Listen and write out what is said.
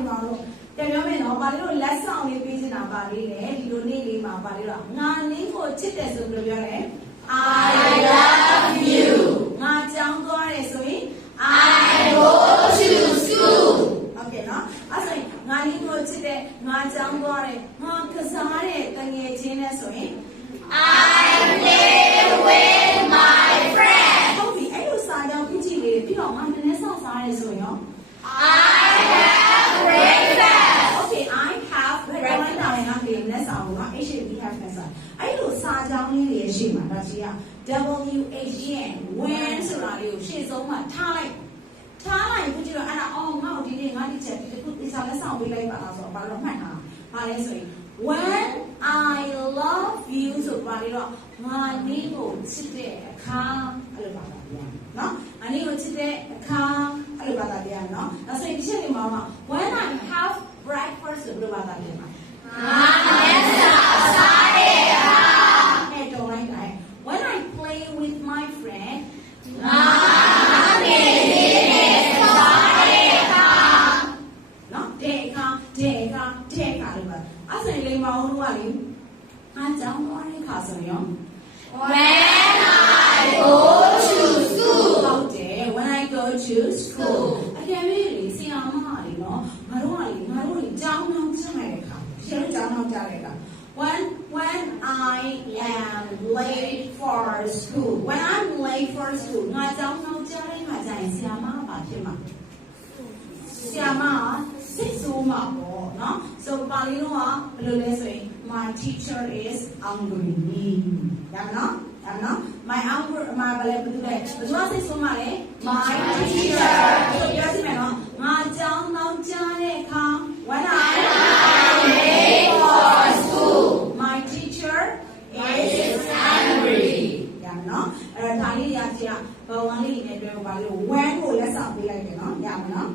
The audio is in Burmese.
ဒီမှာတော့ပြန်ပြောမယ်နော်ပါလေးတို့လက်ဆောင်လေးပေးချင်တာပါလေးလေဒီလိုနေ့လေးမှာပါလေးတော့ငါနင်းကိုချစ်တယ်ဆိုပြီးပြောတယ် I love you ငါကြောင်းသွားတယ်ဆိုရင် I go to school ဟုတ်ကဲ့နော်အဲ့ဆိုရင်ငါနင်းကိုချစ်တယ်ငါကြောင်းသွားတယ်ငါကစားတယ်တငယ်ချင်းနဲ့ဆိုရင်ဟုတ်ပြီအဲ့လိုစာကြောင်းပြကြည့်လေပြီးတော့ငါနည်းနည်းစောင့်စားရဲဆိုရင်ရော Okay I have breakfast တော င်းရင်ငါဒီနည်းဆောင်က H we have နဲ့စာအဲ့လိုစာကြောင်းလေးတွေရှိမှာဒါကြီးက W H N when ဆိုတာလေးကိုရှေ့ဆုံးမှာထားလိုက်ထားလိုက်ခုကြည့်တော့အဲ့ဒါအော်ငါ့ကိုဒီနေ့ငါဒီချက်ဒီခုဒီစာလက်ဆောင်ပေးလိုက်ပါလားဆိုတော့ဘာလို့မှတ်ထားဘာလဲဆိုရင် when I love you ဆိုပါလေတော့ငါနေကိုချစ်တဲ့အခါအဲ့လိုပါတာဗျာနော်ငါနေကိုချစ်တဲ့အခါအဲ့လိုပါတာဗျာနော်ဒါဆိုရင်ဒီချက်လေးမှာ when I have breakfast ဆိုပြီးပါတာဗျာအဲ့တော့လိုက်လိုက် when I play with my friend နော်တဲ့အခါတဲ့အခါတဲ့အခါလို့ပါအဲ့ဆိုရင်လေမအောင်တို့ကလေအားကြောင်းသွားတဲ့အခါဆိုရင်ရော ဟုတ်တယ် when I go to school အကယ်၍လေဆရာမလေးနော်ငါတို့ကလေငါတို့လေကြောင်းကြောင်း ကျတဲ့အခါဆရာတို့ကြောင်းကြောင်းကျတဲ့အခါ when when I am late for school when I'm late for school ငါကြောင်းကြောင်းကျတဲ့အခါကျရင်ဆရာမကဘာဖြစ်မှာဆရာမကစစ်ဆိုးမှာပေါ့နော် so ပါဠိတော်ကဘယ်လိုလဲဆိုရင် my teacher is angry ရမနော်ရမနော် my angry my ဘယ်လဲဘယ်သူလဲဘယ်သူကစစ်ဆိုးမှာလဲ my teacher is angry ရမနော်အဲ့ဒါဒါလေးရကြည့်ဘဝလေးနဲ့တွေ့ပါလို့ when ကိုလက်ဆောင်ပေးလိုက်တယ်နော်ရမနော်